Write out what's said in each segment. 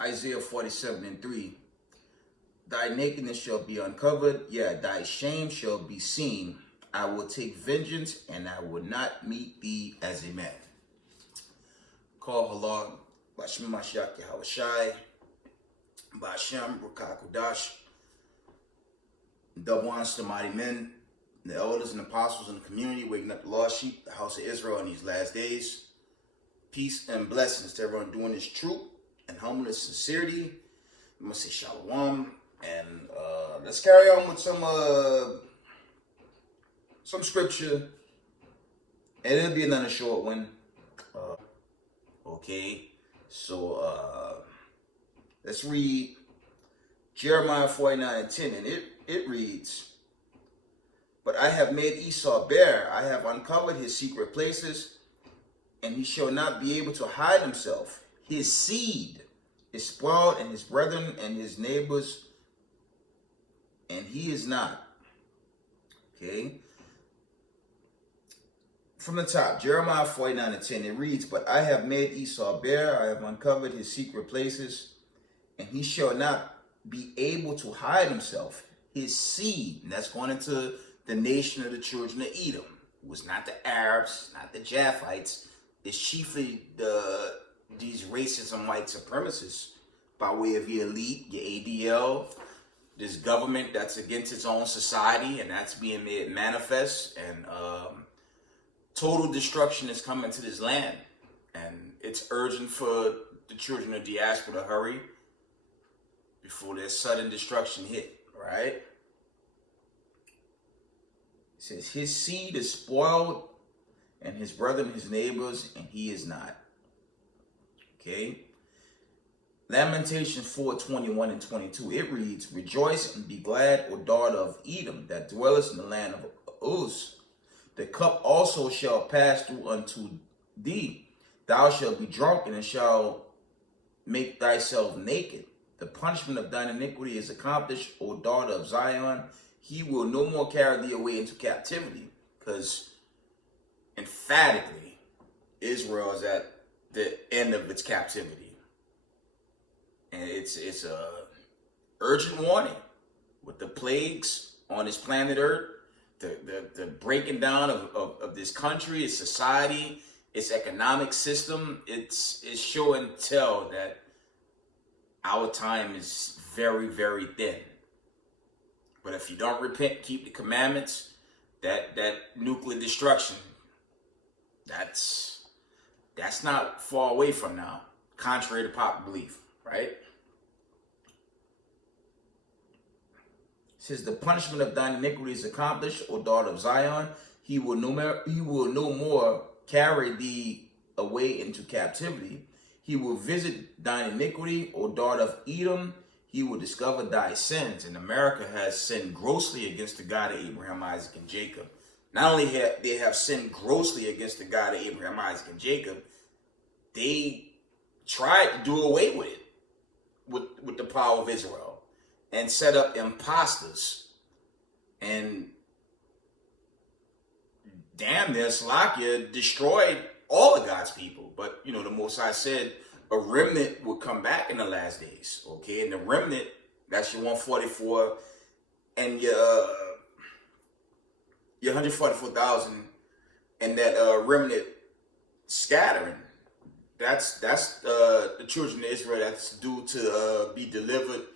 Isaiah 47:3. Thy nakedness shall be uncovered, yeah, thy shame shall be seen. I will take vengeance, and I will not meet thee as a man. Call halal, Bashim Mashiach Yahawashai, Bashem Rukakudash, double honors to mighty men, the elders and apostles in the community, waking up the lost sheep, the house of Israel in these last days. Peace and blessings to everyone doing this truth and humbleness, sincerity. I'm gonna say shalom, and let's carry on with some scripture, and it'll be another short one. Okay, so let's read Jeremiah 49:10, and it reads, "But I have made Esau bare; I have uncovered his secret places, and he shall not be able to hide himself. His seed is spoiled, and his brethren and his neighbors, and he is not." Okay. From the top, Jeremiah 49:10, it reads, "But I have made Esau bare; I have uncovered his secret places, and he shall not be able to hide himself. His seed," and that's going into the nation of the children of Edom. It was not the Arabs, not the Japhites. It's chiefly these racism white supremacists by way of your elite, your ADL, this government that's against its own society, and that's being made manifest, and total destruction is coming to this land, and it's urgent for the children of diaspora to hurry before their sudden destruction hit, right? It says, "His seed is spoiled, and his brethren, his neighbors, and he is not." Okay. Lamentations 4:21 and 22, it reads, "Rejoice and be glad, O daughter of Edom, that dwellest in the land of Uz. The cup also shall pass through unto thee. Thou shalt be drunken and shalt make thyself naked. The punishment of thine iniquity is accomplished, O daughter of Zion. He will no more carry thee away into captivity." Because emphatically, Israel is at the end of its captivity. And it's a urgent warning with the plagues on this planet Earth. The breaking down of this country, its society, its economic system, it's show and tell that our time is very, very thin. But if you don't repent, keep the commandments, that nuclear destruction, that's not far away from now, contrary to popular belief, right? Says, "The punishment of thine iniquity is accomplished, O daughter of Zion. He will no more carry thee away into captivity. He will visit thine iniquity, O daughter of Edom. He will discover thy sins." And America has sinned grossly against the God of Abraham, Isaac, and Jacob. Not only have they sinned grossly against the God of Abraham, Isaac, and Jacob, they tried to do away with it, with the power of Israel, and set up imposters, and damn near Salakia destroyed all of God's people. But the Most High said a remnant would come back in the last days. Okay, and the remnant, that's your 144 and your 144,000, and that remnant scattering. That's the children of Israel that's due to be delivered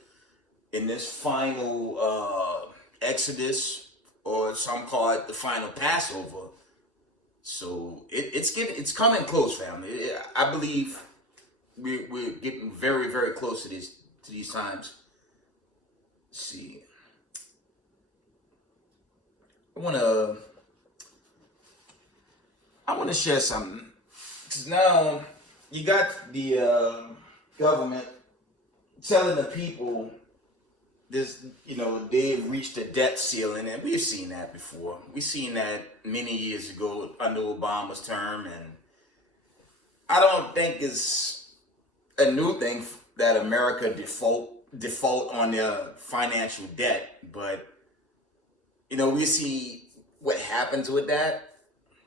in this final Exodus, or some call it the final Passover. So it's coming close, family. I believe we're getting very, very close to these times. Let's see, I wanna share something, because now you got the government telling the people this, they've reached a debt ceiling, and we've seen that before. We've seen that many years ago under Obama's term, and I don't think it's a new thing that America default on their financial debt, but we see what happens with that.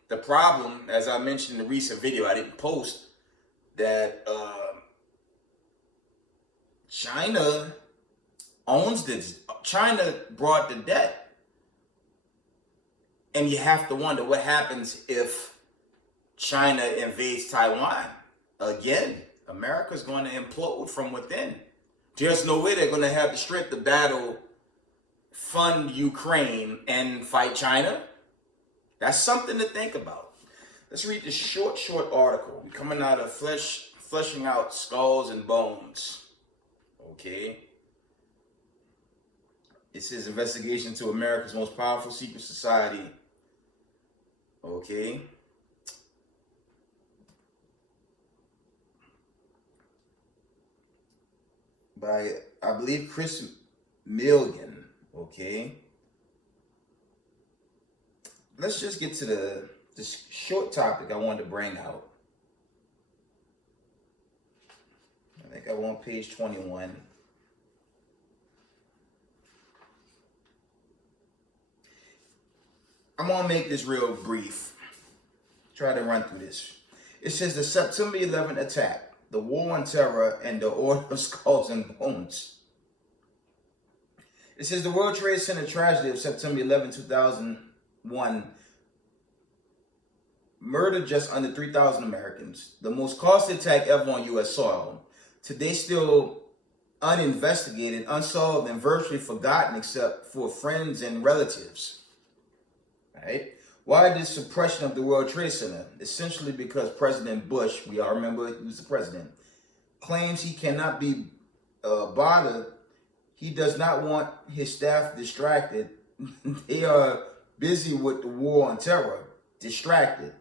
The problem, as I mentioned in the recent video I didn't post, that China owns this. China brought the debt. And you have to wonder what happens if China invades Taiwan. Again, America's going to implode from within. There's no way they're going to have the strength to battle, fund Ukraine, and fight China. That's something to think about. Let's read this short article coming out of Fleshing Out Skulls and Bones. Okay. It says investigation to America's most powerful secret society. Okay. By, I believe, Chris Milligan. Okay. Let's just get to this short topic I wanted to bring out. I think I'm on page 21. I'm going to make this real brief. Try to run through this. It says the September 11th attack, the war on terror, and the Order of Skulls and Bones. It says the World Trade Center tragedy of September 11, 2001 murdered just under 3,000 Americans. The most costly attack ever on U.S. soil. Today still uninvestigated, unsolved, and virtually forgotten except for friends and relatives. Right? Why this suppression of the World Trade Center? Essentially because President Bush, we all remember he was the president, claims he cannot be bothered. He does not want his staff distracted. They are busy with the war on terror, distracted.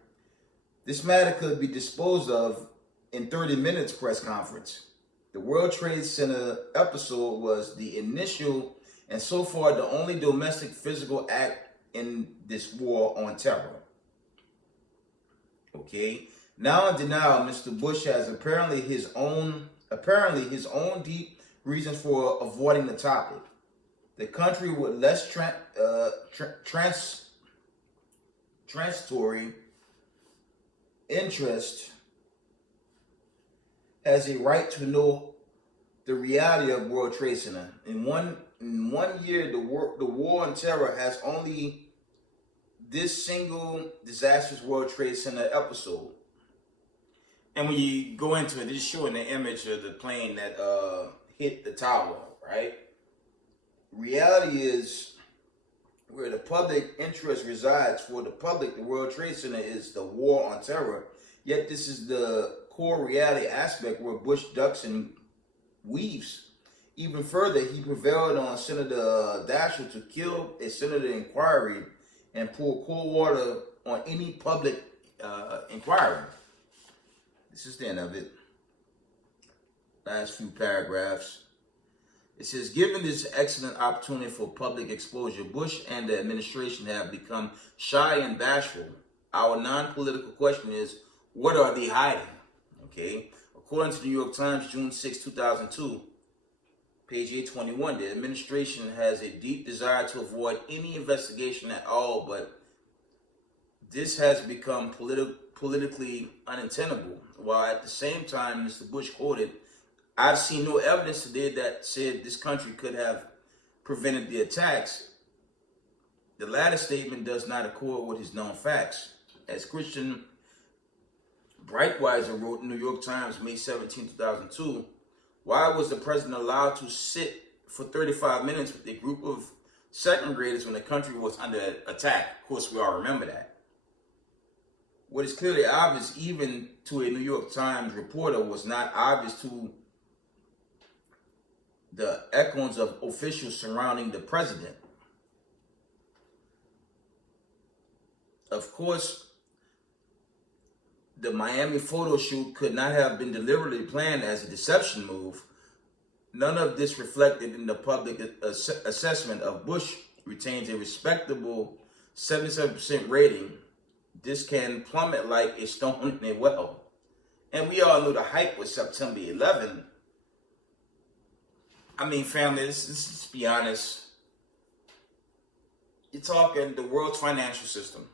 This matter could be disposed of in 30 minutes press conference. The World Trade Center episode was the initial and so far the only domestic physical act in this war on terror. Okay. Now in denial, Mr. Bush has apparently his own deep reasons for avoiding the topic. The country with less transitory interest has a right to know the reality of World Trade Center. In one year, the war on terror has only this single disastrous World Trade Center episode. And when you go into it, it's showing the image of the plane that hit the tower, right? Reality is where the public interest resides. For the public, the World Trade Center is the war on terror. Yet this is the core reality aspect where Bush ducks and weaves. Even further, he prevailed on Senator Daschle to kill a Senate inquiry and pour cold water on any public inquiry. This is the end of it. Last few paragraphs. It says, given this excellent opportunity for public exposure, Bush and the administration have become shy and bashful. Our non-political question is, what are they hiding? Okay. According to the New York Times, June 6, 2002, page 821, the administration has a deep desire to avoid any investigation at all, but this has become politically untenable. While at the same time, Mr. Bush quoted, I've seen no evidence today that said this country could have prevented the attacks. The latter statement does not accord with his known facts. As Christian Breitweiser wrote in New York Times, May 17, 2002, why was the president allowed to sit for 35 minutes with a group of second graders when the country was under attack? Of course, we all remember that. What is clearly obvious, even to a New York Times reporter, was not obvious to the echelons of officials surrounding the president. Of course, the Miami photo shoot could not have been deliberately planned as a deception move. None of this reflected in the public assessment of Bush retains a respectable 77% rating. This can plummet like a stone in a well. And we all knew the hype was September 11. I mean, family, let's be honest. You're talking the world's financial system.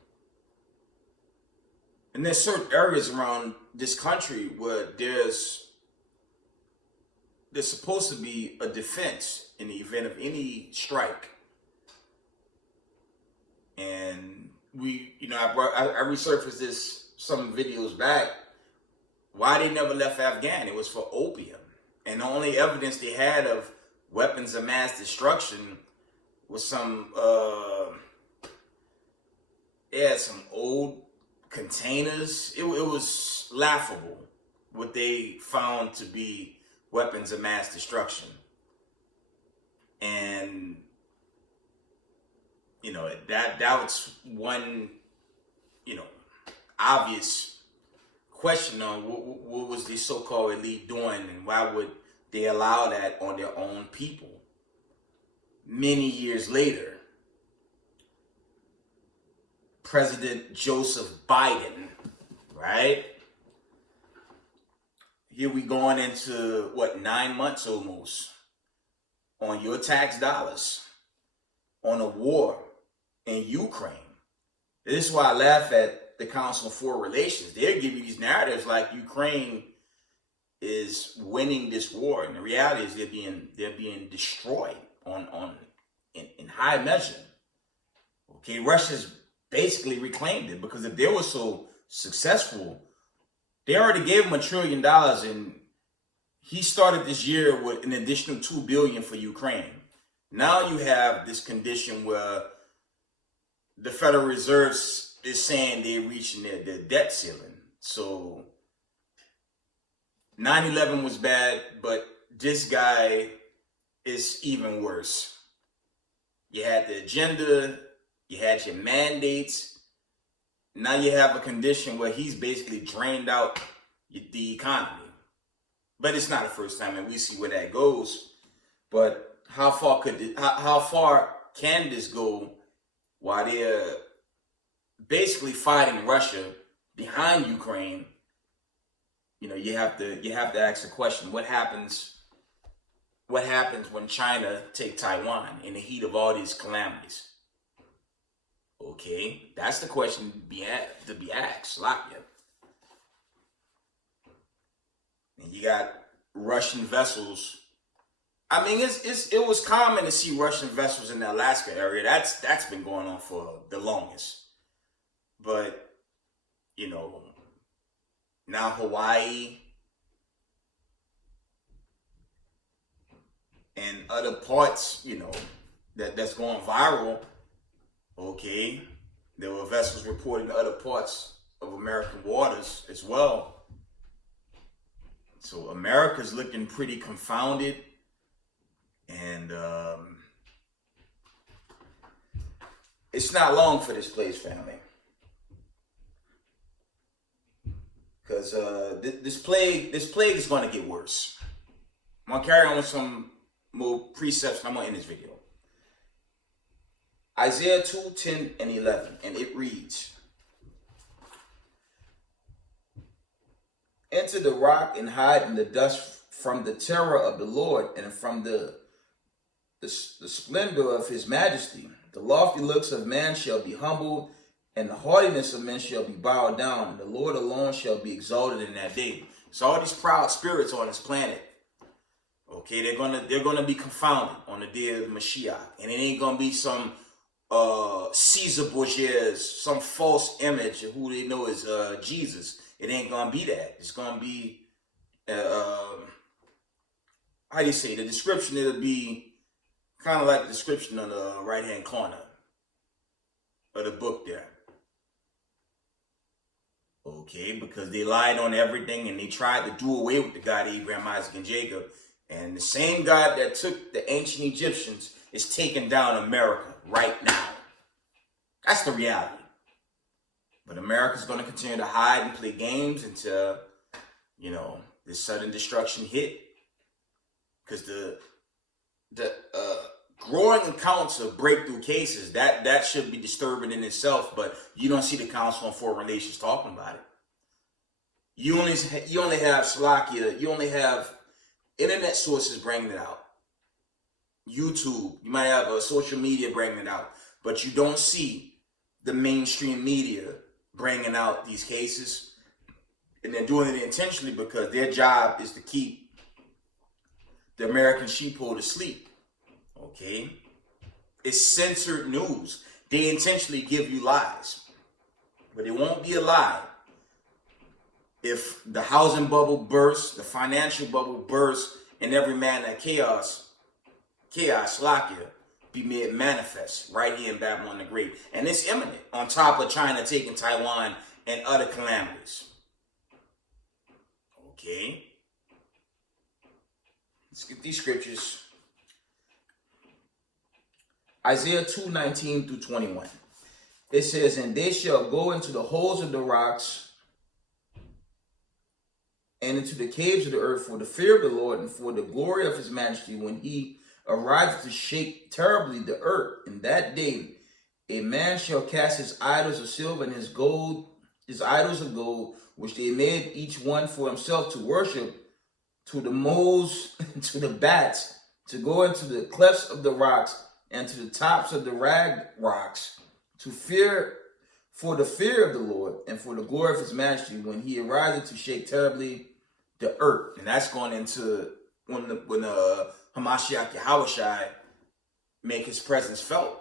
And there's certain areas around this country where there's there's supposed to be a defense in the event of any strike. And I resurfaced this some videos back. Why they never left Afghan? It was for opium. And the only evidence they had of weapons of mass destruction was some old containers. It was laughable what they found to be weapons of mass destruction. And that was one obvious question on what was the so-called elite doing, and why would they allow that on their own people. Many years later, President Joseph Biden, right? Here we going into 9 months almost on your tax dollars on a war in Ukraine. This is why I laugh at the Council on Foreign Relations. They're giving these narratives like Ukraine is winning this war, and the reality is they're being destroyed in high measure. Okay, Russia's basically reclaimed it, because if they were so successful, they already gave him $1 trillion, and he started this year with an additional $2 billion for Ukraine. Now you have this condition where the Federal Reserve is saying they're reaching their debt ceiling. So 9/11 was bad, but this guy is even worse. You had the agenda, you had your mandates. Now you have a condition where he's basically drained out the economy. But it's not the first time, and we see where that goes. But how far can this go while they're basically fighting Russia behind Ukraine? You have to ask the question: what happens when China take Taiwan in the heat of all these calamities? Okay, that's the question to be asked. Latvia. And you got Russian vessels. I mean, it was common to see Russian vessels in the Alaska area. That's been going on for the longest. But now Hawaii and other parts, that's going viral. Okay, there were vessels reported in other parts of American waters as well. So America's looking pretty confounded, and it's not long for this place, family, because this plague is going to get worse. I'm gonna carry on with some more precepts, and I'm gonna end this video. Isaiah 2:10 and 11, and it reads, "Enter the rock and hide in the dust from the terror of the Lord and from the splendor of his majesty. The lofty looks of man shall be humbled, and the haughtiness of men shall be bowed down. And the Lord alone shall be exalted in that day." So all these proud spirits on this planet, okay, they're gonna be confounded on the day of the Mashiach, and it ain't gonna be some Caesar Borgia, some false image of who they know as Jesus. It ain't gonna be that. It's gonna be how do you say the description? It'll be kind of like the description on the right hand corner of the book there. Okay, because they lied on everything and they tried to do away with the God of Abraham, Isaac, and Jacob. And the same God that took the ancient Egyptians is taking down America right now. That's the reality. But America's going to continue to hide and play games until, this sudden destruction hit. Because the growing accounts of breakthrough cases, that should be disturbing in itself, but you don't see the Council on Foreign Relations talking about it. You only have Slovakia, you only have internet sources bringing it out. YouTube, you might have a social media bringing it out, but you don't see the mainstream media bringing out these cases, and they're doing it intentionally because their job is to keep the American sheeple to sleep. Okay? It's censored news. They intentionally give you lies. But it won't be a lie if the housing bubble bursts, the financial bubble bursts, and every man that chaos, Lakia, be made manifest right here in Babylon the Great. And it's imminent, on top of China taking Taiwan and other calamities. Okay? Let's get these scriptures. Isaiah 2:19 through 21. It says, and they shall go into the holes of the rocks and into the caves of the earth for the fear of the Lord and for the glory of his majesty when he arrives to shake terribly the earth. In that day, a man shall cast his idols of silver and his idols of gold, which they made each one for himself to worship, to the moles, to the bats, to go into the clefts of the rocks and to the tops of the rag rocks, to fear for the fear of the Lord and for the glory of his majesty when he arises to shake terribly the earth. And that's going into when Hamashiach Yahushai make his presence felt.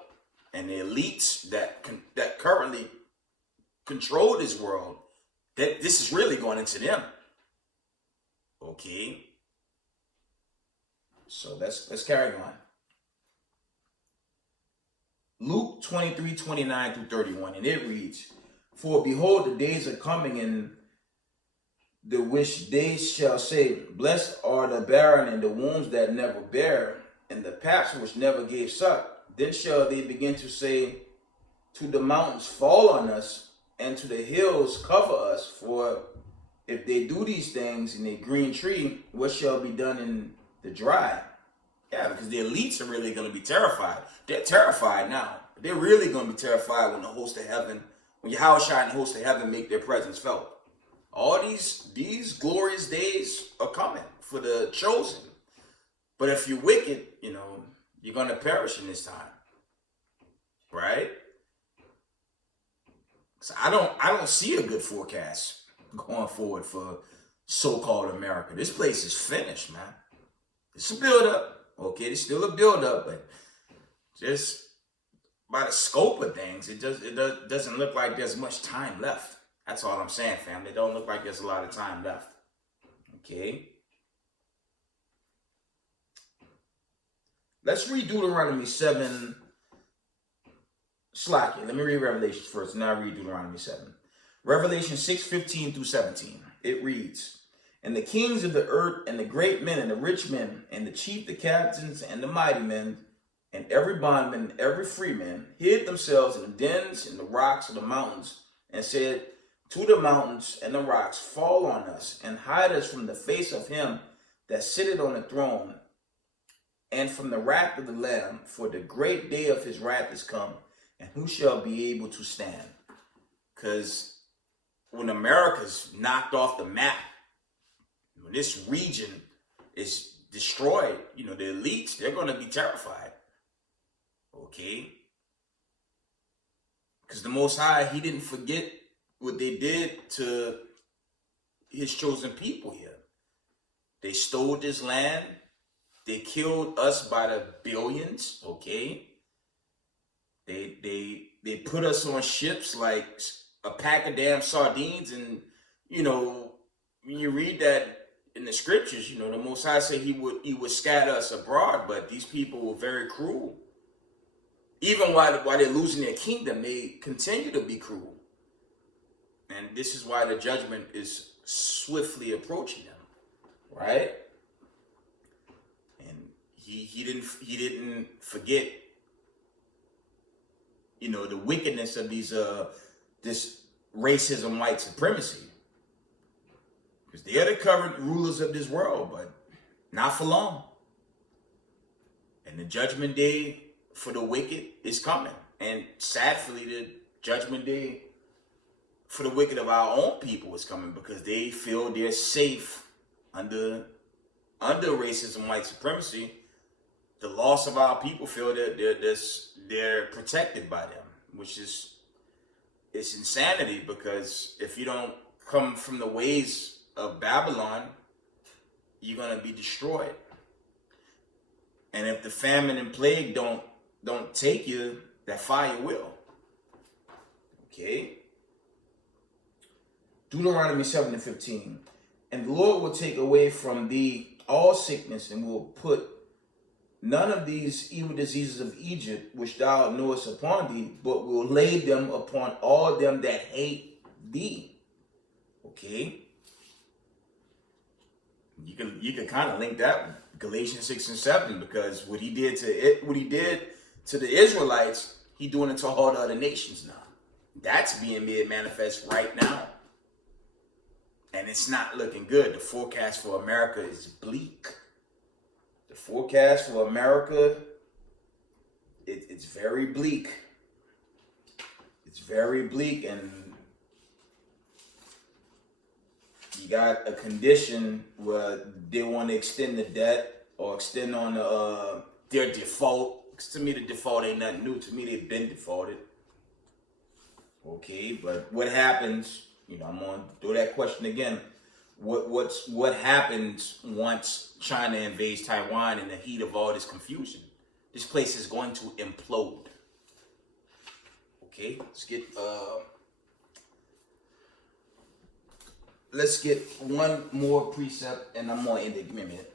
And the elites that currently control this world, that this is really going into them. Okay. So let's carry on. Luke 23:29 through 31, and it reads, for behold, the days are coming in the which they shall say, blessed are the barren and the wombs that never bear, and the paps which never gave suck. Then shall they begin to say to the mountains, fall on us, and to the hills cover us. For if they do these things in a green tree, what shall be done in the dry? Yeah, because the elites are really going to be terrified. They're terrified now. They're really going to be terrified when the host of heaven, when Yahushua and the host of heaven make their presence felt. All these glorious days are coming for the chosen. But if you're wicked, you're going to perish in this time. Right? So I don't see a good forecast going forward for so-called America. This place is finished, man. It's a build-up. Okay, there's still a build-up, but just by the scope of things, it doesn't look like there's much time left. That's all I'm saying, family. It don't look like there's a lot of time left. Okay? Let's read Deuteronomy 7. Slack it. Let me read Revelation first, and I'll read Deuteronomy 7. Revelation 6:15 through 17. It reads, and the kings of the earth, and the great men, and the rich men, and the chief, the captains, and the mighty men, and every bondman, and every free man, hid themselves in the dens, in the rocks of the mountains, and said to the mountains and the rocks, fall on us, and hide us from the face of him that sitteth on the throne, and from the wrath of the Lamb, for the great day of his wrath is come, and who shall be able to stand? Because when America's knocked off the map, when this region is destroyed, the elites, they're going to be terrified. Okay? Because the Most High, he didn't forget what they did to his chosen people here. They stole this land. They killed us by the billions. Okay? They put us on ships like a pack of damn sardines. And, when you read that in the scriptures, the Most High said he would scatter us abroad, but these people were very cruel. Even while they're losing their kingdom, they continue to be cruel. And this is why the judgment is swiftly approaching them, right? And he didn't forget, the wickedness of this racism, white supremacy. Because they are the current rulers of this world, but not for long. And the judgment day for the wicked is coming. And sadly, the judgment day for the wicked of our own people is coming, because they feel they're safe under racism, white supremacy. The loss of our people feel that they're protected by them, which is, it's insanity, because if you don't come from the ways of Babylon, you're going to be destroyed. And if the famine and plague don't take you, that fire will. Okay? Deuteronomy 7:15. And the Lord will take away from thee all sickness, and will put none of these evil diseases of Egypt, which thou knowest upon thee, but will lay them upon all them that hate thee. Okay? You can kind of link that with Galatians 6 and 7, because what he did to the Israelites, he doing it to all the other nations now. That's being made manifest right now. And it's not looking good. The forecast for America is bleak. The forecast for America, it's very bleak. It's very bleak, and you got a condition where they want to extend the debt or extend on their default. To me, the default ain't nothing new. To me, they've been defaulted. Okay, but what happens? I'm gonna throw that question again. What happens once China invades Taiwan in the heat of all this confusion? This place is going to implode. Okay, let's get one more precept, and I'm gonna end it. Give me a minute.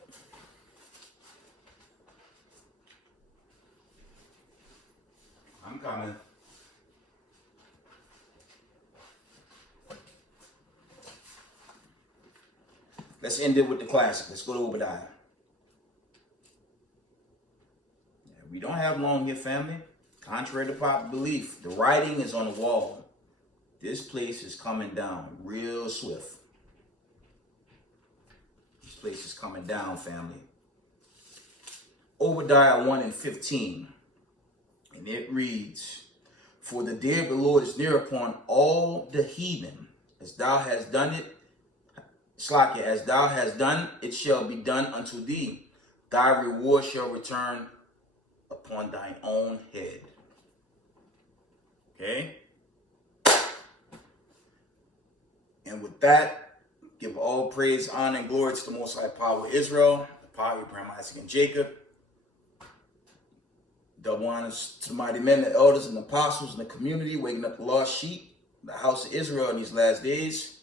I'm coming. Let's end it with the classic. Let's go to Obadiah. We don't have long here, family. Contrary to popular belief, the writing is on the wall. This place is coming down real swift. This place is coming down, family. Obadiah 1:15. And it reads, for the day of the Lord is near upon all the heathen. As thou hast done it, Slakia, as thou hast done, it shall be done unto thee. Thy reward shall return upon thine own head. Okay? And with that, give all praise, honor, and glory to the Most High Power of Israel, the power of Abraham, Isaac, and Jacob. Double honors to the mighty men, the elders, and the apostles in the community, waking up the lost sheep, the house of Israel in these last days.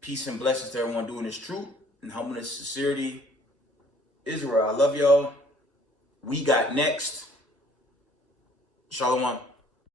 Peace and blessings to everyone doing this truth and humbleness, sincerity. Israel, I love y'all. We got next. Shalom.